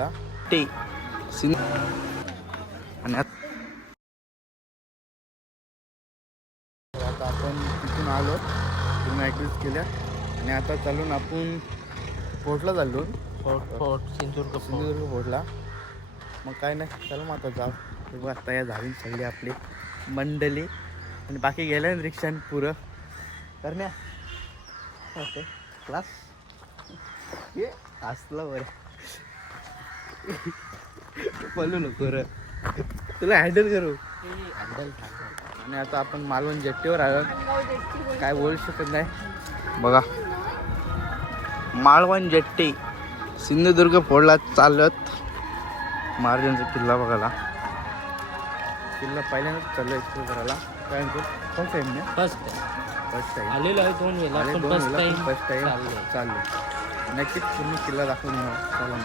किल्ला टे. सिंध आणि आत- आपण तिथून आलो. पूर्ण ॲक्टिव्हिटीज केल्या. आणि आता चालून आपण फोर्टला चाललो. फोर्ट फोर्ट सिंधुदुर्ग सिंधुदुर्ग फोर्टला. मग काय नाही चल मग आता जाऊ. बघू आता या झाली सगळी आपली मंडळी. आणि बाकी गेल्या ना रिक्षान पुरं. करण्या. क्लास. ये असलं बरं. बोलू नको र. तुला हँडल करू? आणि आता आपण मालवण जेट्टीवर आलो. काय बोलू शकत नाही. बघा. मालवण जेट्टी सिंधुदुर्ग फोडला चालत. महाराजांचा किल्ला बघायला. किल्ला पहिल्यांदाच चाललो एक्सप्लोर करायला. काय म्हणतो? फर्स्ट टाइम ना? फर्स्ट फर्स्ट टाइम आलेलो आहे दोन वेळेला पण फर्स्ट टाइम फर्स्ट टाइम. चाललो नक्कीच पूर्ण किल्ला दाखवून येणार चला.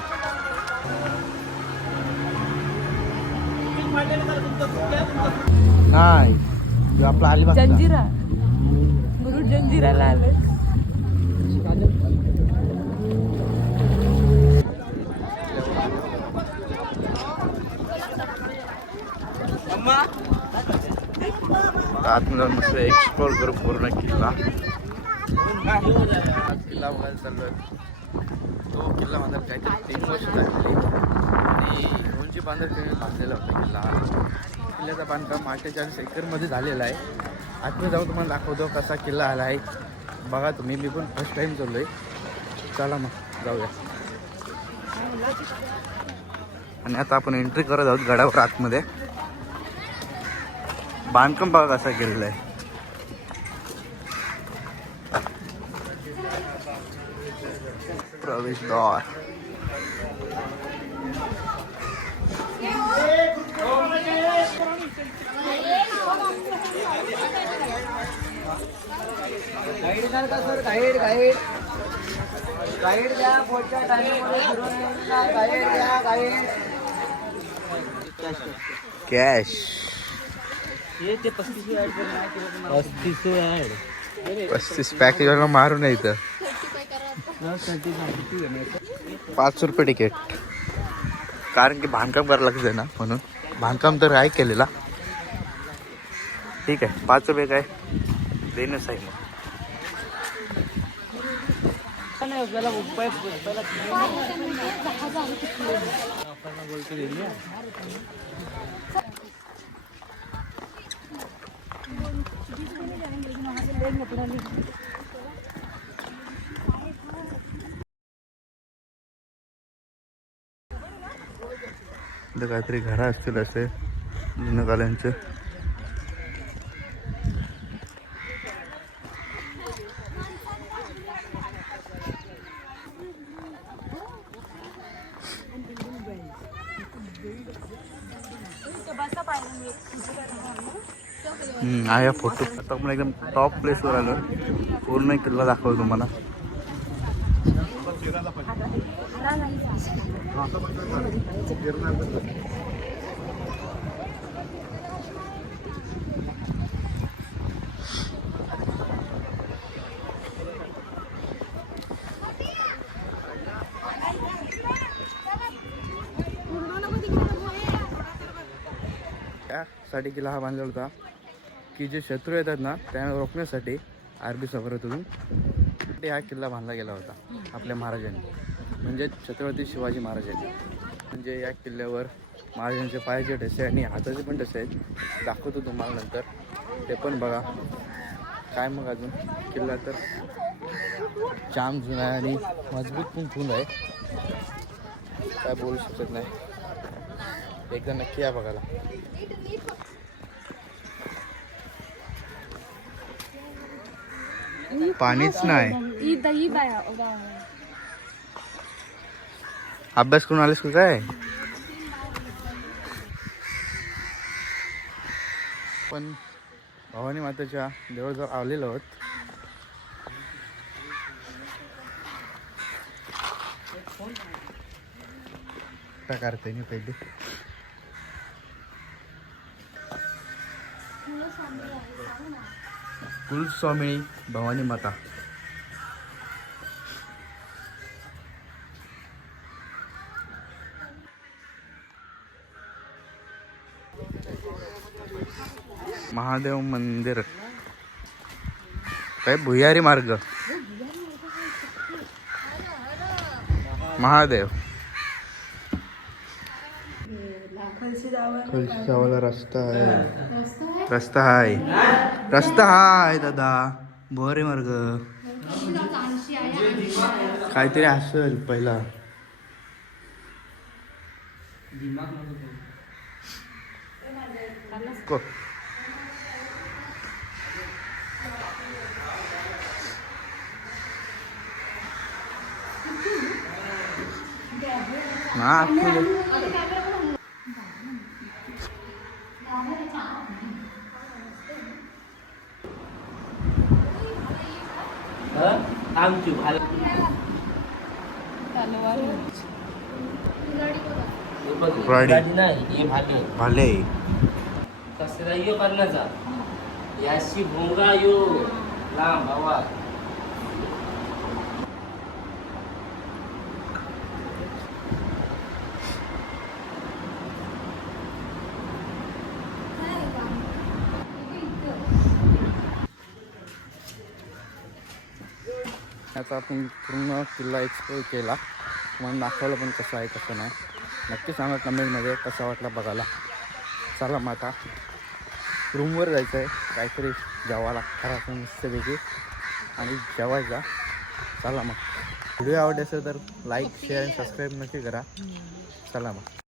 नाही. तो आपला अलिबाग जंजिरा. मुरुड जंजिराला आतमध्ये जाऊन मस्त एक्सप्लोर करू पूर्ण किल्ला. किल्ला बघायला चाललोय. तो किल्ला बांधायला काहीतरी तीन वर्ष लागली दोनशे बांधर त्यांनी बांधलेला होता किल्ला किल्ल्याचा बांधकाम अठ्ठेचाळीस एकरमध्ये झालेला आहे. आतमध्ये जाऊन तुम्हाला दाखवतो कसा किल्ला आला आहे. बघा तुम्ही मी पण फर्स्ट टाईम चाललोय. चला मग जाऊया. आणि आता आपण एंट्री करत आहोत गडावर आतमध्ये. बांधकाम बघा कसा केलेलं आहे. प्रवेशद्वार कॅश हे ते पस्तीस ऍड पस्तीस ऍड पस्तीस पॅकेजवाला मारून आहे इथं. पाच रुपये तिकीट कारण की बांधकाम करायला लागतं ना म्हणून. बांधकाम तर आहे केलेला. ठीक आहे पाच रुपये काय? देणंच आहे मग. बोलतो इथं काहीतरी घरं असतील असे जुनकाल्यांचे आहे फोटो. आता आपण एकदम टॉप प्लेसवर आलो पूर्ण किल्ला दाखवतो तुम्हाला. त्यासाठी किल्ला हा बांधलेला होता की जे शत्रू येतात ना त्यांना रोखण्यासाठी अरबी समुद्रातून ते हा किल्ला बांधला गेला होता आपल्या महाराजांनी. म्हणजे छत्रपती शिवाजी महाराजांनी म्हणजे या किल्ल्यावर महाराजांचे पायाचे ठसे आणि हाताचे पण ठसे आहेत दाखवतो तुम्हाला नंतर. ते पण बघा. काय मग अजून? किल्ला तर जाम जुना आहे आणि मजबूत पण खून आहे. काय बोलू शकत नाही. एकदा नक्की या बघायला. पाणीच नाही. ई दही बाया अभ्यास करून आलेस का काय? पण भवानी मातेच्या देवळजवळ आलेलो आहोत. काय करते मी पहिले? कुलस्वामिनी भवानी माता. महादेव मंदिर. काय भुयारी मार्ग? महादेव. तुळशी जावाला रस्ता आहे. रस्ता आहे रस्ता हाय दादा. भुयारी मार्ग. काहीतरी असेल पहिला. आमची भाल. गाडी नाही हे भाले. भाले. कचरा यो करण्याचा याशी भोंगा यो लांब आवाज याचा आपण पूर्ण किल्ला एक्सप्लोर केला. तुम्हाला दाखवलं पण कसं आहे कसं नाही. नक्की सांगा कमेंटमध्ये कसा वाटला बघायला. चला मग आता रूमवर जायचं आहे. काहीतरी जेवायला खराब मस्तपैकी. आणि जेवायचा चला मग. व्हिडिओ आवडले असेल तर लाईक शेअर आणि सबस्क्राईब नक्की करा. चला मग.